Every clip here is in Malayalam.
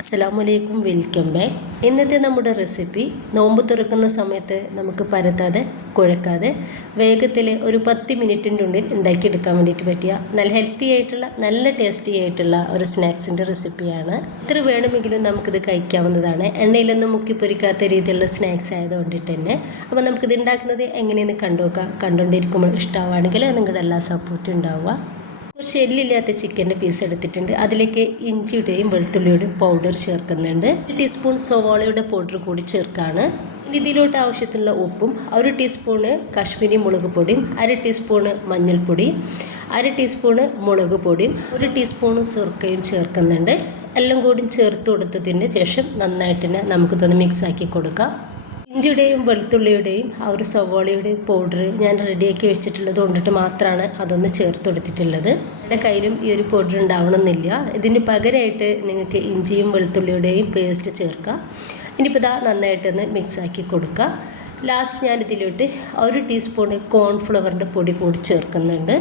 അസ്സലാമലൈക്കും, വെൽക്കം ബാക്ക്. ഇന്നത്തെ നമ്മുടെ റെസിപ്പി നോമ്പ് തുറക്കുന്ന സമയത്ത് നമുക്ക് പരത്താതെ കുഴക്കാതെ വേഗത്തിൽ ഒരു 10 മിനിറ്റിൻ്റെ ഉള്ളിൽ ഉണ്ടാക്കിയെടുക്കാൻ വേണ്ടിയിട്ട് പറ്റിയ നല്ല ഹെൽത്തി ആയിട്ടുള്ള നല്ല ടേസ്റ്റി ആയിട്ടുള്ള ഒരു സ്നാക്സിൻ്റെ റെസിപ്പിയാണ്. എത്ര വേണമെങ്കിലും നമുക്കിത് കഴിക്കാവുന്നതാണ്. എണ്ണയിലൊന്നും മുക്കി പൊരിക്കാത്ത രീതിയിലുള്ള സ്നാക്സ് ആയതുകൊണ്ടിട്ട് തന്നെ. അപ്പോൾ നമുക്കിത് ഉണ്ടാക്കുന്നത് എങ്ങനെയെന്ന് കണ്ടുകൊണ്ടിരിക്കുമ്പോൾ ഇഷ്ടമാവുകയാണെങ്കിൽ നിങ്ങളുടെ എല്ലാ സപ്പോർട്ടും ഉണ്ടാവുക. കുറച്ച് എല്ലില്ലാത്ത ചിക്കൻ്റെ പീസ് എടുത്തിട്ടുണ്ട്. അതിലേക്ക് ഇഞ്ചിയുടെയും വെളുത്തുള്ളിയുടെയും പൗഡർ ചേർക്കുന്നുണ്ട്. 1 ടീസ്പൂൺ സവാളയുടെ പൗഡർ കൂടി ചേർക്കാണ്. ഇനി ഇതിലോട്ട് ആവശ്യത്തിനുള്ള ഉപ്പും 1 ടീസ്പൂണ് കാശ്മീരി മുളക് പൊടിയും 1/2 ടീസ്പൂണ് മഞ്ഞൾപ്പൊടി 1/2 ടീസ്പൂണ് മുളക് പൊടിയും 1 ടീസ്പൂണ് സുർക്കയും ചേർക്കുന്നുണ്ട്. എല്ലാം കൂടി ചേർത്ത് കൊടുത്തതിന് ശേഷം നന്നായിട്ട് തന്നെ നമുക്കിതൊന്ന് മിക്സാക്കി കൊടുക്കാം. ഇഞ്ചിയുടെയും വെളുത്തുള്ളിയുടെയും സവാളയുടെയും പൗഡർ ഞാൻ റെഡിയാക്കി വെച്ചിട്ടുള്ളത് കൊണ്ടിട്ട് മാത്രമാണ് അതൊന്ന് ചേർത്ത് കൊടുത്തിട്ടുള്ളത്. എൻ്റെ കയ്യിലും ഈ ഒരു പൗഡർ ഉണ്ടാവണമെന്നില്ല. ഇതിന് പകരമായിട്ട് നിങ്ങൾക്ക് ഇഞ്ചിയും വെളുത്തുള്ളിയുടെയും പേസ്റ്റ് ചേർക്കാം. ഇനിയിപ്പോൾ ഇതാ നന്നായിട്ടൊന്ന് മിക്സാക്കി കൊടുക്കുക. ലാസ്റ്റ് ഞാനിതിലോട്ട് 1 ടീസ്പൂണ് കോൺഫ്ലവറിൻ്റെ പൊടി കൂടി ചേർക്കുന്നുണ്ട്.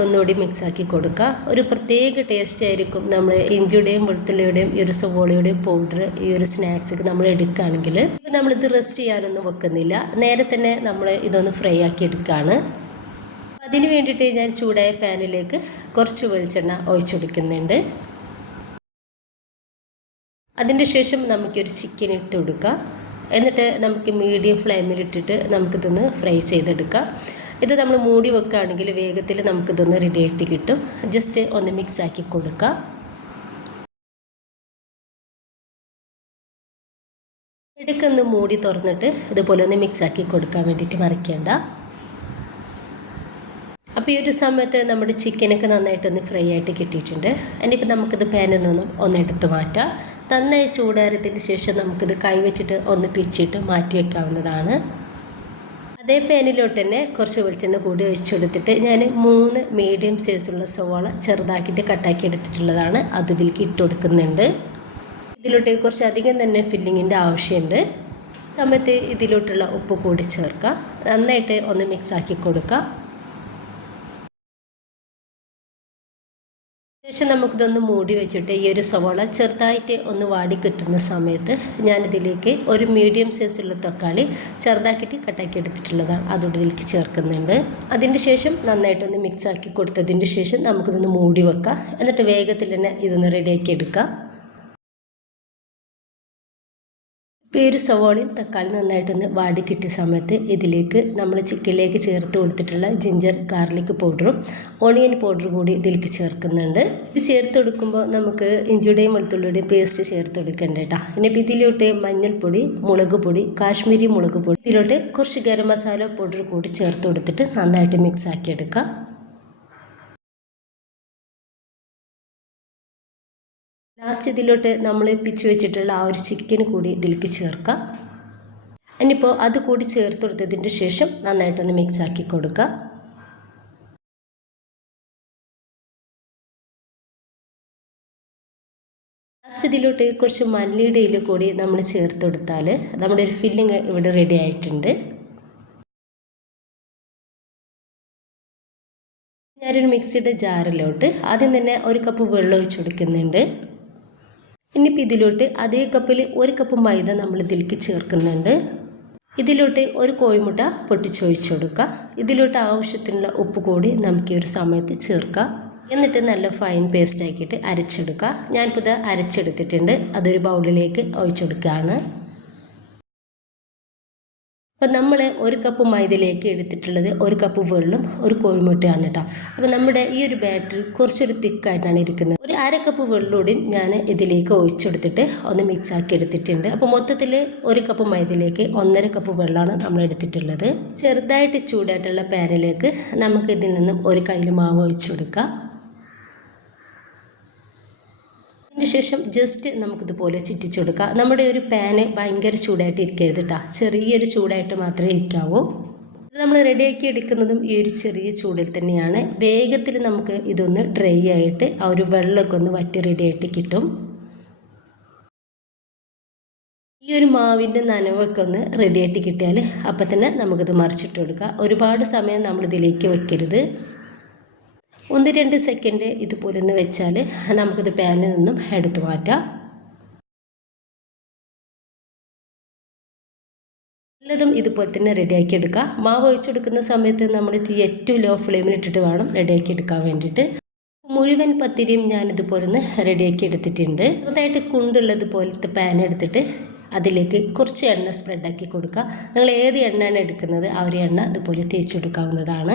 ഒന്നുകൂടി മിക്സാക്കി കൊടുക്കുക. ഒരു പ്രത്യേക ടേസ്റ്റ് ആയിരിക്കും നമ്മൾ ഇഞ്ചിയുടെയും വെളുത്തുള്ളിയുടെയും സവോളയുടെയും പൗഡർ ഈ ഒരു സ്നാക്സിക്ക് നമ്മൾ എടുക്കുകയാണെങ്കിൽ. ഇപ്പം നമ്മളിത് റെസ്റ്റ് ചെയ്യാനൊന്നും വെക്കുന്നില്ല, നേരെ തന്നെ നമ്മൾ ഇതൊന്ന് ഫ്രൈ ആക്കി എടുക്കുകയാണ്. അതിന് വേണ്ടിയിട്ട് ഞാൻ ചൂടായ പാനിലേക്ക് കുറച്ച് വെളിച്ചെണ്ണ ഒഴിച്ചെടുക്കുന്നുണ്ട്. അതിൻ്റെ ശേഷം നമുക്കൊരു ചിക്കൻ ഇട്ട് കൊടുക്കുക. എന്നിട്ട് നമുക്ക് മീഡിയം ഫ്ലെയിമിലിട്ടിട്ട് നമുക്കിതൊന്ന് ഫ്രൈ ചെയ്തെടുക്കാം. ഇത് നമ്മൾ മൂടി വെക്കുകയാണെങ്കിൽ വേഗത്തിൽ നമുക്കിതൊന്ന് റെഡി ആയിട്ട് കിട്ടും. ജസ്റ്റ് ഒന്ന് മിക്സാക്കി കൊടുക്കാം. ഇടയ്ക്കൊന്ന് മൂടി തുറന്നിട്ട് ഇതുപോലെ ഒന്ന് മിക്സാക്കി കൊടുക്കാൻ വേണ്ടിയിട്ട് മറിക്കേണ്ട. അപ്പോൾ ഈ ഒരു സമയത്ത് നമ്മുടെ ചിക്കനൊക്കെ നന്നായിട്ടൊന്ന് ഫ്രൈ ആയിട്ട് കിട്ടിയിട്ടുണ്ട്. ഇനിയിപ്പോൾ നമുക്കിത് പാനിൽ നിന്നും ഒന്ന് എടുത്ത് മാറ്റാം. നന്നായി ചൂടാറിയതിന് ശേഷം നമുക്കിത് കൈവച്ചിട്ട് ഒന്ന് പിച്ചിട്ട് മാറ്റി വയ്ക്കാവുന്നതാണ്. അതേ പാനിലോട്ട് തന്നെ കുറച്ച് വെളിച്ചെണ്ണ കൂടി ഒഴിച്ചെടുത്തിട്ട് ഞാൻ 3 മീഡിയം സൈസുള്ള സവാള ചെറുതാക്കിയിട്ട് കട്ടാക്കി എടുത്തിട്ടുള്ളതാണ്. അത് ഇതിലേക്ക് ഇട്ട് കൊടുക്കുന്നുണ്ട്. ഇതിലോട്ട് കുറച്ച് അധികം തന്നെ ഫില്ലിങ്ങിൻ്റെ ആവശ്യമുണ്ട്. സമയത്ത് ഇതിലോട്ടുള്ള ഉപ്പ് കൂടി ചേർക്കുക. നന്നായിട്ട് ഒന്ന് മിക്സാക്കി കൊടുക്കുക. ശേഷം നമുക്കിതൊന്ന് മൂടി വെച്ചിട്ട് ഈ ഒരു സവാള ചെറുതായിട്ട് ഒന്ന് വാടി കിട്ടുന്ന സമയത്ത് ഞാനിതിലേക്ക് ഒരു മീഡിയം സൈസുള്ള തക്കാളി ചെറുതാക്കിയിട്ട് കട്ടാക്കി എടുത്തിട്ടുള്ളതാണ് അതുകൊണ്ട് ഇതിലേക്ക് ചേർക്കുന്നുണ്ട്. അതിൻ്റെ ശേഷം നന്നായിട്ടൊന്ന് മിക്സാക്കി കൊടുത്തതിൻ്റെ ശേഷം നമുക്കിതൊന്ന് മൂടി വെക്കാം. എന്നിട്ട് വേഗത്തിൽ തന്നെ ഇതൊന്ന് റെഡിയാക്കി എടുക്കാം. ഇപ്പോൾ ഈ ഒരു സവാളയും തക്കാളി നന്നായിട്ടൊന്ന് വാടി കിട്ടിയ സമയത്ത് ഇതിലേക്ക് നമ്മൾ ചിക്കനിലേക്ക് ചേർത്ത് കൊടുത്തിട്ടുള്ള ജിഞ്ചർ ഗാർലിക് പൗഡറും ഓണിയൻ പൗഡറും കൂടി ഇതിലേക്ക് ചേർക്കുന്നുണ്ട്. ഇത് ചേർത്ത് കൊടുക്കുമ്പോൾ നമുക്ക് ഇഞ്ചിയുടെയും വെളുത്തുള്ളിയുടെയും പേസ്റ്റ് ചേർത്ത് കൊടുക്കേണ്ട കേട്ടോ. ഇനിയിപ്പോൾ ഇതിലോട്ട് മഞ്ഞൾപ്പൊടി, മുളക് പൊടി, കാശ്മീരി മുളക് പൊടി, ഇതിലോട്ട് കുറച്ച് ഗരം മസാല പൗഡർ കൂടി ചേർത്ത് കൊടുത്തിട്ട് നന്നായിട്ട് മിക്സ് ആക്കി എടുക്കുക. ലാസ്റ്റ് ഇതിലോട്ട് നമ്മൾ പിച്ച് വെച്ചിട്ടുള്ള ആ ഒരു ചിക്കൻ കൂടി ഇതിലേക്ക് ചേർക്കുക. ഇനിയിപ്പോൾ അത് കൂടി ചേർത്ത് കൊടുത്തതിൻ്റെ ശേഷം നന്നായിട്ടൊന്ന് മിക്സ് ആക്കി കൊടുക്കുക. ലാസ്റ്റ് ഇതിലോട്ട് കുറച്ച് മല്ലിയുടെ ഇല കൂടി നമ്മൾ ചേർത്ത് കൊടുത്താൽ നമ്മുടെ ഒരു ഫില്ലിങ് ഇവിടെ റെഡി ആയിട്ടുണ്ട്. ഞാനൊരു മിക്സിയുടെ ജാറിലോട്ട് ആദ്യം തന്നെ 1 കപ്പ് വെള്ളം ഒഴിച്ച് കൊടുക്കുന്നുണ്ട്. ഇനിയിപ്പോൾ ഇതിലോട്ട് അതേ കപ്പിൽ 1 കപ്പ് മൈദ നമ്മൾ ഇതിലേക്ക് ചേർക്കുന്നുണ്ട്. ഇതിലോട്ട് 1 കോഴിമുട്ട പൊട്ടിച്ചൊഴിച്ച് കൊടുക്കുക. ഇതിലോട്ട് ആവശ്യത്തിനുള്ള ഉപ്പ് കൂടി നമുക്ക് ഈ ഒരു സമയത്ത് ചേർക്കാം. എന്നിട്ട് നല്ല ഫൈൻ പേസ്റ്റ് ആക്കിയിട്ട് അരച്ചെടുക്കുക. ഞാനിപ്പോൾ ഇത് അരച്ചെടുത്തിട്ടുണ്ട്. അതൊരു ബൗളിലേക്ക് ഒഴിച്ചെടുക്കുകയാണ്. അപ്പോൾ നമ്മൾ 1 കപ്പ് മൈദയിലേക്ക് എടുത്തിട്ടുള്ളത് 1 കപ്പ് വെള്ളം 1 കോഴിമുട്ടയാണ് കേട്ടോ. അപ്പോൾ നമ്മുടെ ഈ ഒരു ബാറ്റർ കുറച്ചൊരു തിക്കായിട്ടാണ് ഇരിക്കുന്നത്. ഒരു 1/2 കപ്പ് വെള്ളമൂടി ഞാൻ ഇതിലേക്ക് ഒഴിച്ചെടുത്തിട്ട് ഒന്ന് മിക്സ് ആക്കി എടുത്തിട്ടുണ്ട്. അപ്പോൾ മൊത്തത്തിൽ 1 കപ്പ് മൈദയിലേക്ക് 1.5 കപ്പ് വെള്ളമാണ് നമ്മൾ എടുത്തിട്ടുള്ളത്. ചെറുതായിട്ട് ചൂടായിട്ടുള്ള പാനിലേക്ക് നമുക്ക് ഇതിൽ നിന്നും 1 കയ്യിൽ മാവ് ഒഴിച്ചു കൊടുക്കാം. അതിനുശേഷം ജസ്റ്റ് നമുക്കിതുപോലെ ചുറ്റിച്ചു കൊടുക്കാം. നമ്മുടെ ഒരു പാന് ഭയങ്കര ചൂടായിട്ട് ഇരിക്കരുത് കേട്ടോ, ചെറിയൊരു ചൂടായിട്ട് മാത്രമേ ഇരിക്കാവൂ. ഇത് നമ്മൾ റെഡിയാക്കി എടുക്കുന്നതും ഈ ഒരു ചെറിയ ചൂടിൽ തന്നെയാണ്. വേഗത്തിൽ നമുക്ക് ഇതൊന്ന് ഡ്രൈ ആയിട്ട് ആ ഒരു വെള്ളമൊക്കെ ഒന്ന് വറ്റി റെഡിയായിട്ട് കിട്ടും. ഈ ഒരു മാവിൻ്റെ നനവൊക്കെ ഒന്ന് റെഡിയായിട്ട് കിട്ടിയാൽ അപ്പം തന്നെ നമുക്കിത് മറിച്ചിട്ട് കൊടുക്കാം. ഒരുപാട് സമയം നമ്മളിതിലേക്ക് വെക്കരുത്. 1-2 സെക്കൻഡ് ഇതുപോലെ ഒന്ന് വെച്ചാൽ നമുക്കിത് പാനിൽ നിന്നും എടുത്തു മാറ്റാം. അതും ഇതുപോലെ തന്നെ റെഡിയാക്കി എടുക്കുക. മാവ് ഒഴിച്ചെടുക്കുന്ന സമയത്ത് നമ്മൾ തീ ഏറ്റവും ലോ ഫ്ലെയിമിൽ ഇട്ടിട്ട് വേണം റെഡിയാക്കി എടുക്കാൻ വേണ്ടിയിട്ട്. മുഴുവൻ പത്തിരിയും ഞാനിതുപോലെ ഒന്ന് റെഡിയാക്കി എടുത്തിട്ടുണ്ട്. ചെറുതായിട്ട് കുണ്ടുള്ളത് പോലത്തെ പാൻ എടുത്തിട്ട് അതിലേക്ക് കുറച്ച് എണ്ണ സ്പ്രെഡാക്കി കൊടുക്കുക. നിങ്ങൾ ഏത് എണ്ണയാണ് എടുക്കുന്നത് ആ ഒരു എണ്ണ ഇതുപോലെ തേച്ചെടുക്കാവുന്നതാണ്.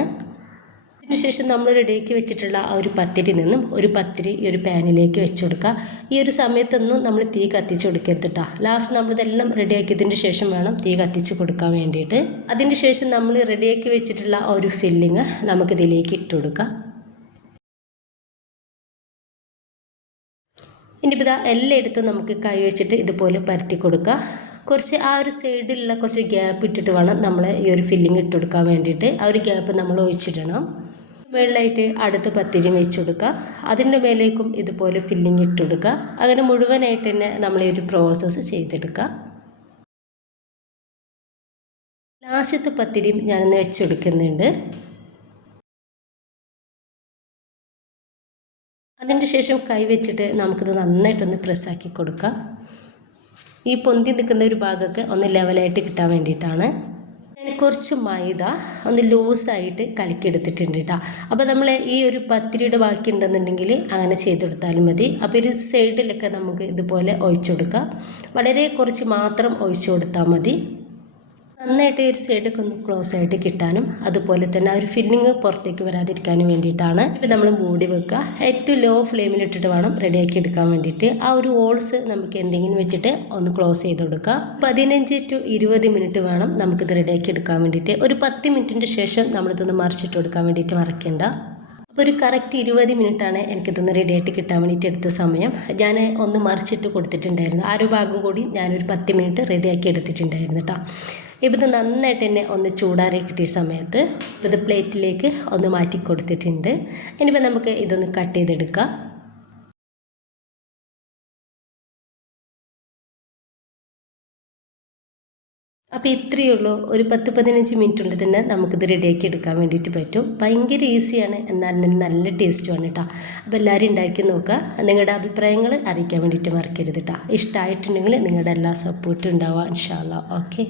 അതിനുശേഷം നമ്മൾ റെഡിയാക്കി വെച്ചിട്ടുള്ള ആ ഒരു പത്തിരി നിന്നും ഒരു പത്തിരി ഈ ഒരു പാനിലേക്ക് വെച്ച് കൊടുക്കുക. ഈ ഒരു സമയത്തൊന്നും നമ്മൾ തീ കത്തിച്ച് കൊടുക്കരുത് കേട്ടോ. ലാസ്റ്റ് നമ്മളിതെല്ലാം റെഡിയാക്കിയതിന് ശേഷം വേണം തീ കത്തിച്ച് കൊടുക്കാൻ വേണ്ടിയിട്ട്. അതിന് ശേഷം നമ്മൾ റെഡിയാക്കി വെച്ചിട്ടുള്ള ആ ഒരു ഫില്ലിങ് നമുക്കിതിലേക്ക് ഇട്ട് കൊടുക്കാം. ഇനിയിപ്പോൾ എല്ലായിടത്തും നമുക്ക് കൈ വെച്ചിട്ട് ഇതുപോലെ പരത്തി കൊടുക്കുക. കുറച്ച് ആ ഒരു സൈഡിലുള്ള കുറച്ച് ഗ്യാപ്പ് ഇട്ടിട്ട് വേണം നമ്മൾ ഈ ഒരു ഫില്ലിങ് ഇട്ട് കൊടുക്കാൻ വേണ്ടിയിട്ട്. ആ ഒരു ഗ്യാപ്പ് നമ്മൾ ഒഴിച്ചിടണം. മുകളിലായിട്ട് അടുത്ത പത്തിരിയും വെച്ച് കൊടുക്കുക. അതിൻ്റെ മേലേക്കും ഇതുപോലെ ഫില്ലിങ് ഇട്ട് കൊടുക്കുക. അങ്ങനെ മുഴുവനായിട്ട് തന്നെ നമ്മൾ ഈ ഒരു പ്രോസസ്സ് ചെയ്തെടുക്കുക. ലാസ്റ്റത്തെ പത്തിരിയും ഞാനൊന്ന് വെച്ചെടുക്കുന്നുണ്ട്. അതിൻ്റെ ശേഷം കൈ വെച്ചിട്ട് നമുക്കിത് നന്നായിട്ടൊന്ന് പ്രസ്സാക്കി കൊടുക്കുക. ഈ പൊന്തി നിൽക്കുന്ന ഒരു ഭാഗമൊക്കെ ഒന്ന് ലെവലായിട്ട് കിട്ടാൻ വേണ്ടിയിട്ടാണ്. ഞാൻ കുറച്ച് മൈദ ഒന്ന് ലൂസായിട്ട് കലക്കിയെടുത്തിട്ടുണ്ട് കേട്ടോ. അപ്പോൾ നമ്മൾ ഈ ഒരു പത്തിരിയുടെ ബാക്കി ഉണ്ടെന്നുണ്ടെങ്കിൽ അങ്ങനെ ചെയ്തെടുത്താലും മതി. അപ്പോൾ ഒരു സൈഡിലൊക്കെ നമുക്ക് ഇതുപോലെ ഒഴിച്ചു കൊടുക്കുക. വളരെ കുറച്ച് മാത്രം ഒഴിച്ചു കൊടുത്താൽ മതി. നന്നായിട്ട് ഒരു സൈഡൊക്കെ ഒന്ന് ക്ലോസ് ആയിട്ട് കിട്ടാനും അതുപോലെ തന്നെ ആ ഒരു ഫില്ലിങ് പുറത്തേക്ക് വരാതിരിക്കാനും വേണ്ടിയിട്ടാണ്. ഇപ്പോൾ നമ്മൾ മൂടി വെക്കുക. ഏറ്റവും ലോ ഫ്ലെയിമിലിട്ടിട്ട് വേണം റെഡിയാക്കി എടുക്കാൻ വേണ്ടിയിട്ട്. ആ ഒരു ഹോൾസ് നമുക്ക് എന്തെങ്കിലും വെച്ചിട്ട് ഒന്ന് ക്ലോസ് ചെയ്ത് കൊടുക്കുക. 15 to 20 മിനിറ്റ് വേണം നമുക്കിത് റെഡിയാക്കി എടുക്കാൻ വേണ്ടിയിട്ട്. ഒരു 10 മിനിറ്റിൻ്റെ ശേഷം നമ്മളിതൊന്ന് മറിച്ചിട്ട് കൊടുക്കാൻ വേണ്ടിയിട്ട് മറക്കേണ്ട. അപ്പോൾ ഒരു കറക്റ്റ് 20 മിനിറ്റാണ് എനിക്കിതൊന്ന് റെഡിയായിട്ട് കിട്ടാൻ വേണ്ടിയിട്ട് എടുത്ത സമയം. ഞാൻ ഒന്ന് മറിച്ചിട്ട് കൊടുത്തിട്ടുണ്ടായിരുന്നു. ആ ഒരു ഭാഗം കൂടി ഞാനൊരു 10 മിനിറ്റ് റെഡിയാക്കി എടുത്തിട്ടുണ്ടായിരുന്നു കേട്ടോ. ഇപ്പോൾ ഇത് നന്നായിട്ട് തന്നെ ഒന്ന് ചൂടാറി കിട്ടിയ സമയത്ത് ഇത് പ്ലേറ്റിലേക്ക് ഒന്ന് മാറ്റി കൊടുത്തിട്ടുണ്ട്. ഇനിയിപ്പോൾ നമുക്ക് ഇതൊന്ന് കട്ട് ചെയ്തെടുക്കാം. അപ്പോൾ ഇത്രയേ ഉള്ളൂ. ഒരു 10-15 മിനിറ്റ് കൊണ്ട് തന്നെ നമുക്കിത് റെഡിയാക്കി എടുക്കാൻ വേണ്ടിയിട്ട് പറ്റും. ഭയങ്കര ഈസിയാണ്, എന്നാൽ നല്ല ടേസ്റ്റുമാണ് കേട്ടോ. അപ്പോൾ എല്ലാവരും ഉണ്ടാക്കി നോക്കുക. നിങ്ങളുടെ അഭിപ്രായങ്ങൾ അറിയിക്കാൻ വേണ്ടിയിട്ട് മറക്കരുത് കേട്ടോ. ഇഷ്ടമായിട്ടുണ്ടെങ്കിൽ നിങ്ങളുടെ എല്ലാ സപ്പോർട്ടും ഉണ്ടാവുക ഇൻഷാ അല്ലാഹ്. ഓക്കെ.